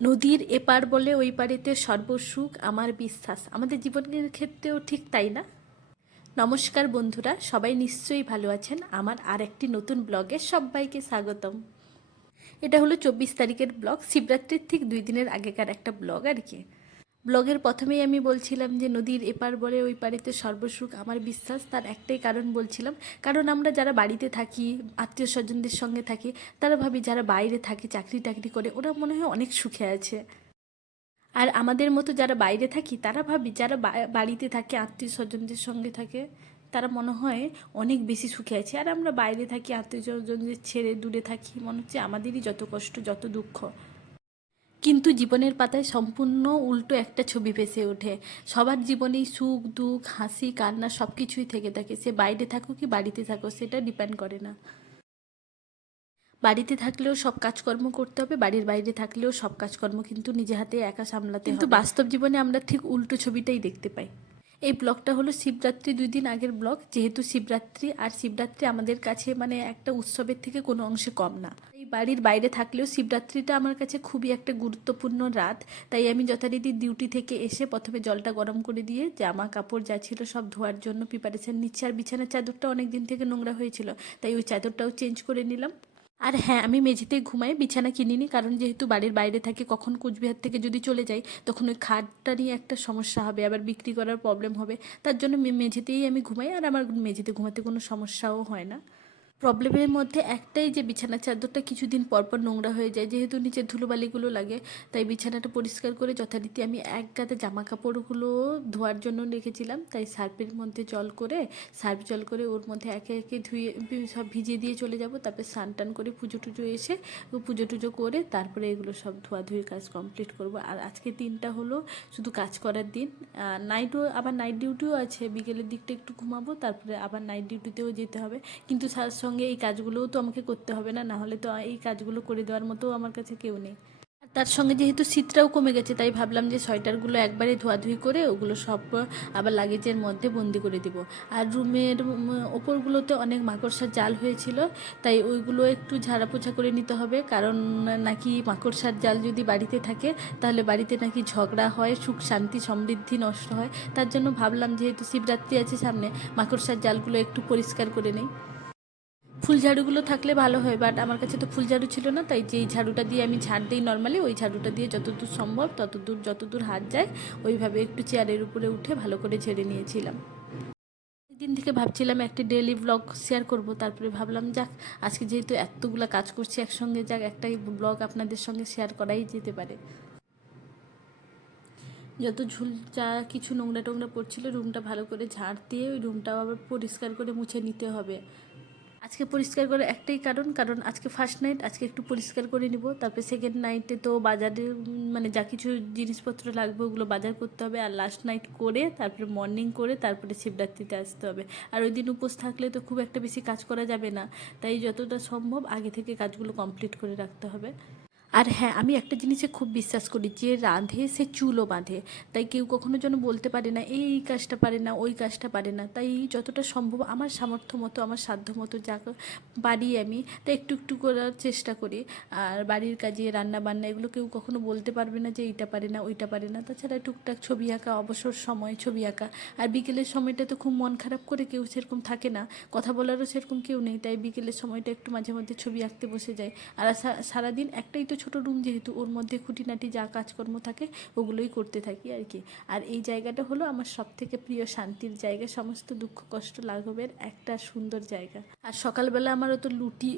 নদীর এপার বলে ওই পারেতে সর্বসুখ, আমার বিশ্বাস। আমাদের জীবনের ক্ষেত্রেও ঠিক তাই না? নমস্কার বন্ধুরা, সবাই নিশ্চয়ই ভালো আছেন। আমার আর একটি নতুন ব্লগে সবাইকে স্বাগতম। এটা হলো চব্বিশ তারিখের ব্লগ। শিবরাত্রির ঠিক দুই দিনের আগেকার একটা ব্লগ আর কি। ব্লগের প্রথমেই আমি বলছিলাম যে নদীর এপার বলে ওই পাড়িতে সর্বসুখ। আমার বিশ্বাস, তার একটাই কারণ বলছিলাম। কারণ আমরা যারা বাড়িতে থাকি, আত্মীয় স্বজনদের সঙ্গে থাকি, তারা ভাবি যারা বাইরে থাকে, চাকরি টাকরি করে, ওরা মনে হয় অনেক সুখে আছে। আর আমাদের মতো যারা বাইরে থাকি, তারা ভাবি যারা বাড়িতে থাকে, আত্মীয় স্বজনদের সঙ্গে থাকে, তারা মনে হয় অনেক বেশি সুখে আছে। আর আমরা বাইরে থাকি, আত্মীয় স্বজনদের ছেড়ে দূরে থাকি, মনে হচ্ছে আমাদেরই যত কষ্ট, যত দুঃখ। কিন্তু জীবনের পাতায় সম্পূর্ণ উল্টো একটা ছবি ভেসে ওঠে। সবার জীবনেই সুখ দুঃখ হাসি কান্না সব কিছুই থেকে থাকে। সে বাইরে থাকো কি বাড়িতে থাকো সেটা ডিপেন্ড করে না। বাড়িতে থাকলেও সব কাজকর্ম করতে হবে বাড়ির বাইরে থাকলেও সব কাজকর্ম কিন্তু নিজে হাতে একা সামলাতে কিন্তু বাস্তব জীবনে আমরা ঠিক উল্টো ছবিটাই দেখতে পাই। এই ব্লগটা হলো শিবরাত্রি দুই দিন আগের ব্লগ। যেহেতু শিবরাত্রি আর শিবরাত্রি আমাদের কাছে মানে একটা উৎসবের থেকে কোনো অংশে কম না। বাড়ির বাইরে থাকলেও শিবরাত্রিটা আমার কাছে খুবই একটা গুরুত্বপূর্ণ রাত। তাই আমি যথারীতি ডিউটি থেকে এসে প্রথমে জলটা গরম করে দিয়ে জামা, কাপড় যা ছিল সব ধোয়ার জন্য প্রিপারেশন নিচ্ছে। আর বিছানার চাদরটা অনেক দিন থেকে নোংরা হয়েছিল, তাই ওই চাদরটাও চেঞ্জ করে নিলাম। আর হ্যাঁ আমি মেঝেতেই ঘুমাই, বিছানা কিনিনি, কারণ যেহেতু বাড়ির বাইরে থাকি, কখন কুচবিহার থেকে যদি চলে যাই, তখন ওই খাটটা নিয়ে একটা সমস্যা হবে, আবার বিক্রি করার প্রবলেম হবে। তার জন্য মেঝেতেই আমি ঘুমাই, আর আমার মেঝেতে ঘুমাতে কোনো সমস্যাও হয় না। প্রবলেমের মধ্যে একটাই যে বিছানার চাদরটা কিছুদিন পর পর নোংরা হয়ে যায়, যেহেতু নিচে ধুলোবালিগুলো লাগে, তাই বিছানাটা পরিষ্কার করে যথারীতি আমি এক গাদা জামা কাপড়গুলো ধোয়ার জন্য রেখেছিলাম। তাই সার্ফের মধ্যে জল করে, সার্ফ জল করে ওর মধ্যে একে একে ধুয়ে, সব ভিজিয়ে দিয়ে চলে যাব। তারপরে স্নান টান করে পুজো টুজো এসে পুজো টুজো করে তারপরে এগুলো সব ধোয়াধুয়ির কাজ কমপ্লিট করব। আর আজকে দিনটা হলো শুধু কাজ করার দিন। নাইটও আবার নাইট ডিউটিও আছে, বিকেলের দিকটা একটু ঘুমাবো, তারপরে আবার নাইট ডিউটিতেও যেতে হবে। কিন্তু সঙ্গে এই কাজগুলোও তো আমাকে করতে হবে না না হলে তো এই কাজগুলো করে দেওয়ার মতো আমার কাছে কেউ নেই। তার সঙ্গে যেহেতু শীতটাও কমে গেছে, তাই ভাবলাম যে সোয়েটারগুলো একবারে ধোয়াধুয়ি করে ওগুলো সব আবার লাগেজের মধ্যে বন্দি করে দিব। আর রুমের ওপরগুলোতে অনেক মাকড়সার জাল হয়েছিল, তাই ওইগুলো একটু ঝাড়া পোছা করে নিতে হবে। কারণ নাকি মাকড়সার জাল যদি বাড়িতে থাকে, তাহলে বাড়িতে নাকি ঝগড়া হয়, সুখ, শান্তি, সমৃদ্ধি নষ্ট হয়। তার জন্য ভাবলাম যেহেতু শিবরাত্রি আছে সামনে, মাকড়সার জালগুলো একটু পরিষ্কার করে নেই। ফুল ঝাড়ুগুলো থাকলে ভালো হয় বাট আমার কাছে তো ফুল ঝাড়ু ছিল না, তাই যেই ঝাড়ুটা দিয়ে আমি ঝাড় দিই নর্মালি ওই ঝাড়ুটা দিয়ে যতদূর সম্ভব, ততদূর, যতদূর হাত যায়, ওইভাবে একটু চেয়ারের উপরে উঠে ভালো করে ঝেড়ে নিয়েছিলাম। দিন থেকে ভাবছিলাম একটি ডেলি ব্লগ শেয়ার করব, তারপরে ভাবলাম, যাক, আজকে যেহেতু এতগুলা কাজ করছি একসঙ্গে, যাক, একটাই ব্লগ আপনাদের সঙ্গে শেয়ার করাই যেতে পারে। যত ঝুল যা কিছু নোংরা টোংরা পড়ছিল রুমটা ভালো করে ঝাড় দিয়ে, ওই রুমটাও আবার পরিষ্কার করে মুছে নিতে হবে। আজকে পরিষ্কার করে একটাই কারণ কারণ আজকে ফার্স্ট নাইট আজকে একটু পরিষ্কার করে নিব। তারপরে সেকেন্ড নাইটে তো বাজারে মানে যা কিছু জিনিসপত্র লাগবে ওগুলো বাজার করতে হবে। আর লাস্ট নাইট করে, তারপরে মর্নিং করে, তারপরে শিবরাত্রিতে আসতে হবে। আর ওই দিন উপোস থাকলে তো খুব একটা বেশি কাজ করা যাবে না। তাই যতটা সম্ভব আগে থেকে কাজগুলো কমপ্লিট করে রাখতে হবে। আর হ্যাঁ আমি একটা জিনিসে খুব বিশ্বাস করি যে রাঁধে, সে চুলও বাঁধে। তাই কেউ কখনো যেন বলতে পারে না, এই এই কাজটা পারে না, ওই কাজটা পারে না। তাই যতটা সম্ভব আমার সামর্থ্য মতো, আমার সাধ্য মতো যা পারি আমি তাই একটু একটু করার চেষ্টা করি। আর বাড়ির কাজে, রান্না বান্না এগুলো কেউ কখনো বলতে পারবে না যে এইটা পারে না, ওইটা পারে না। তাছাড়া টুকটাক ছবি আঁকা, অবসর সময় ছবি আঁকা। আর বিকেলের সময়টা তো খুব মন খারাপ করে কেউ সেরকম থাকে না, কথা বলারও সেরকম কেউ নেই। তাই বিকেলের সময়টা একটু মাঝে মধ্যে ছবি আঁকতে বসে যায় আর সারাদিন একটাই তো ছোট রুম যেহেতু ওর মধ্যে খুঁটিনাটি যা কাজকর্ম থাকে ওগুলোই করতে থাকি আর কি। আর এই জায়গাটা হলো আমার সব থেকে প্রিয় শান্তির জায়গা। সমস্ত দুঃখ কষ্ট লাঘবের একটা সুন্দর জায়গা। আর সকালবেলা আমার অত লুটি,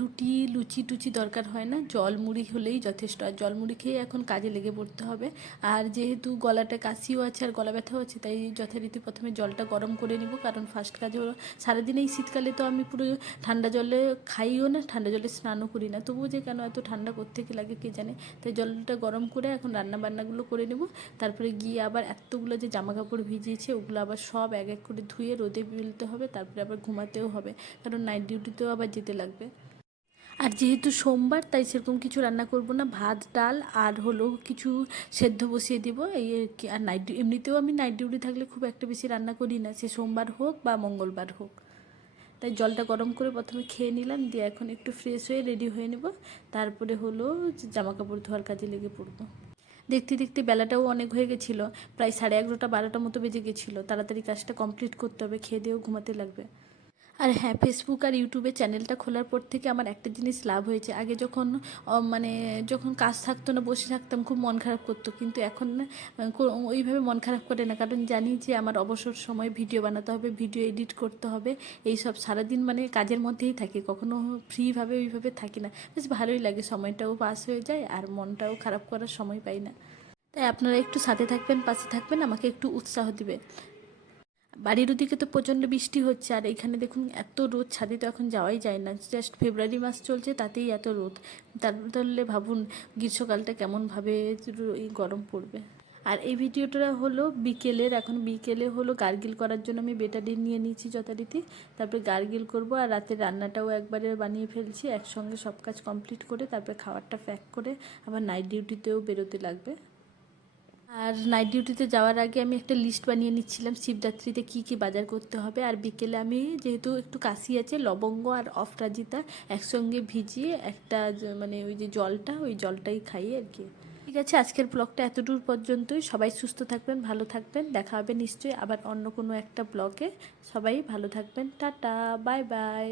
রুটি, লুচি টুচি দরকার হয় না। জল মুড়ি হলেই যথেষ্ট। আর জল মুড়ি খেয়ে এখন কাজে লেগে পড়তে হবে। আর যেহেতু গলাটা কাশিও আছে আর গলা ব্যথাও আছে, তাই যথারীতি প্রথমে জলটা গরম করে নিব। কারণ ফার্স্ট কাজ হলো, সারাদিন এই শীতকালে তো আমি পুরো ঠান্ডা জলে খাইও না, ঠান্ডা জলে স্নানও করি না। তবুও যে কেন এত ঠান্ডা থেকে লাগে কে জানে। তাই জলটা গরম করে এখন রান্না বান্নাগুলো করে নেব। তারপরে গিয়ে আবার এতগুলো যে জামা কাপড় ভিজিয়েছে, ওগুলো আবার সব এক এক করে ধুয়ে রোদে মিলতে হবে, তারপরে আবার ঘুমাতেও হবে। কারণ নাইট ডিউটিতেও আবার যেতে লাগবে। আর যেহেতু সোমবার, তাই সেরকম কিছু রান্না করব না। ভাত, ডাল আর হলো কিছু সেদ্ধ বসিয়ে দিব। এই আর নাইট এমনিতেও আমি নাইট ডিউটি থাকলে খুব একটা বেশি রান্না করি না। সে সোমবার হোক বা মঙ্গলবার হোক। তাই জলটা গরম করে প্রথমে খেয়ে নিলাম, দিয়ে এখন একটু ফ্রেশ হয়ে রেডি হয়ে নেব। তারপরে হলো জামা কাপড় ধোয়ার কাজে লেগে পড়ব। দেখতে দেখতে বেলাটাও অনেক হয়ে গেছিল, প্রায় সাড়ে এগারোটা বারোটা মতো বেজে গেছিল। তাড়াতাড়ি কাজটা কমপ্লিট করতে হবে, খেয়ে দিয়েও ঘুমাতে লাগবে। আর হ্যাঁ ফেসবুক আর ইউটিউবে চ্যানেলটা খোলার পর থেকে আমার একটা জিনিস লাভ হয়েছে। আগে যখন মানে যখন কাজ থাকতো না, বসে থাকতাম, খুব মন খারাপ করতো। কিন্তু এখন ওইভাবে মন খারাপ করে না। কারণ জানি যে আমার অবসর সময় ভিডিও বানাতে হবে ভিডিও এডিট করতে হবে। এই সব সারাদিন মানে কাজের মধ্যেই থাকি। কখনো ফ্রিভাবে ওইভাবে থাকি না। বেশ ভালোই লাগে। সময়টাও পাস হয়ে যায় আর মনটাও খারাপ করার সময় পাই না। তাই আপনারা একটু সাথে থাকবেন, পাশে থাকবেন, আমাকে একটু উৎসাহ দিবে বাড়ির ওদিকে তো প্রচণ্ড বৃষ্টি হচ্ছে, আর এখানে দেখুন এত রোদ, ছাদে তো এখন যাওয়াই যায় না। জাস্ট ফেব্রুয়ারি মাস চলছে, তাতেই এত রোদ। তার তাহলে ভাবুন গ্রীষ্মকালটা কেমনভাবে গরম পড়বে। আর এই ভিডিওটা হলো বিকেলের, এখন বিকেলে হলো গার্গিল করার জন্য আমি বেটাডিন নিয়ে নিয়েছি যথারীতি। তারপরে গার্গিল করব, আর রাতের রান্নাটাও একবারে বানিয়ে ফেলছি, একসঙ্গে সব কাজ কমপ্লিট করে, তারপরে খাবারটা প্যাক করে আবার নাইট ডিউটিতেও বেরোতে লাগবে। আর নাইট ডিউটিতে যাওয়ার আগে আমি একটা লিস্ট বানিয়ে নিচ্ছিলাম, শিবরাত্রিতে কি কি বাজার করতে হবে। আর বিকেলে আমি যেহেতু একটু কাশি আছে, লবঙ্গ আর অফরাজিতা একসঙ্গে ভিজিয়ে একটা মানে ওই যে জলটা, ওই জলটাই খাই আর কি। ঠিক আছে, আজকের ব্লগটা এতদূর পর্যন্তই। সবাই সুস্থ থাকবেন, ভালো থাকবেন। দেখা হবে নিশ্চয়ই আবার অন্য কোনো একটা ব্লগে সবাই ভালো থাকবেন। Tata bye bye